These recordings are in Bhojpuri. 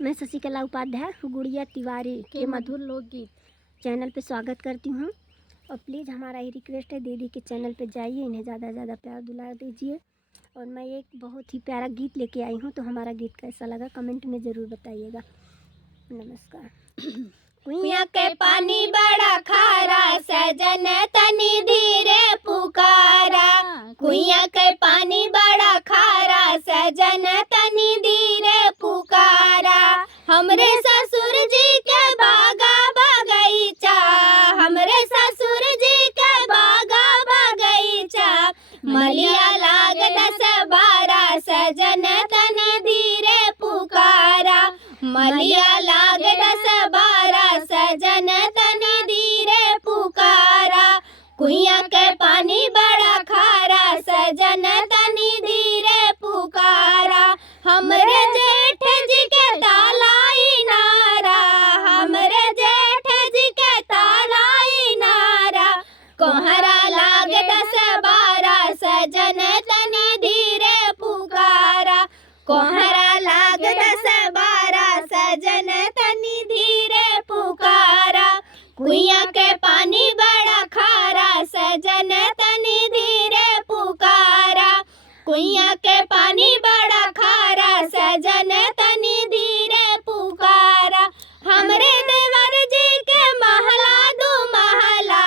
मैं शशिकला उपाध्याय गुड़िया तिवारी के मधुर लोकगीत चैनल पे स्वागत करती हूँ। और प्लीज़ हमारा ये रिक्वेस्ट है, दीदी के चैनल पे जाइए, इन्हें ज़्यादा से ज़्यादा प्यार दुलार दीजिए। और मैं एक बहुत ही प्यारा गीत लेके आई हूँ, तो हमारा गीत कैसा लगा कमेंट में ज़रूर बताइएगा। नमस्कार। कुइया के पानी बड़ा खारा, सजन तनी धीरे पुकारा। कुइया के पानी बड़ा खारा, सजन तनी धीरे पुकारा। हमरे ससुर जी के बागा बगीचा, हमरे ससुर जी के बागा बगीचा। मलिया लाग 10-12, सजन तनी धीरे पुकारा। मलिया लाग 10-12, सजन तनी धीरे पुकारा। कुइया के पानी बड़ा खारा, सजन तनी धीरे पुकारा। हमरे जेठ जी के तालाई नारा, हमरे जेठ जी के तालाई नारा। कोहरा लाग 10-12, सजन तनी धीरे पुकारा। कोहरा लाग 10-12, सजन तनी धीरे पुकारा। कुइया के पानी बड़ा खारा, सजन तनी धीरे पुकारा। कुइया के पानी बड़ा खारा, सजन तनी धीरे पुकारा। हमरे देवर जी के महला 2 महला,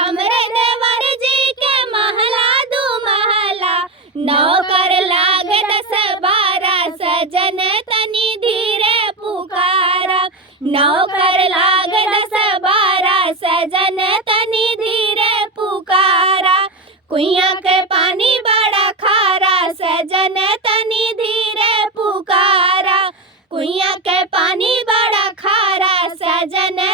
हमरे देवर जी के महला 2 महला। नौकर लाग 10-12, सजन तनी धीरे पुकारा। नौकर लाग 10-12, सजन तनी धीरे पुकारा। कुइया के पानी बड़ा खारा, सजन तनी धीरे पुकारा। कुइया के पानी बड़ा खारा, सजन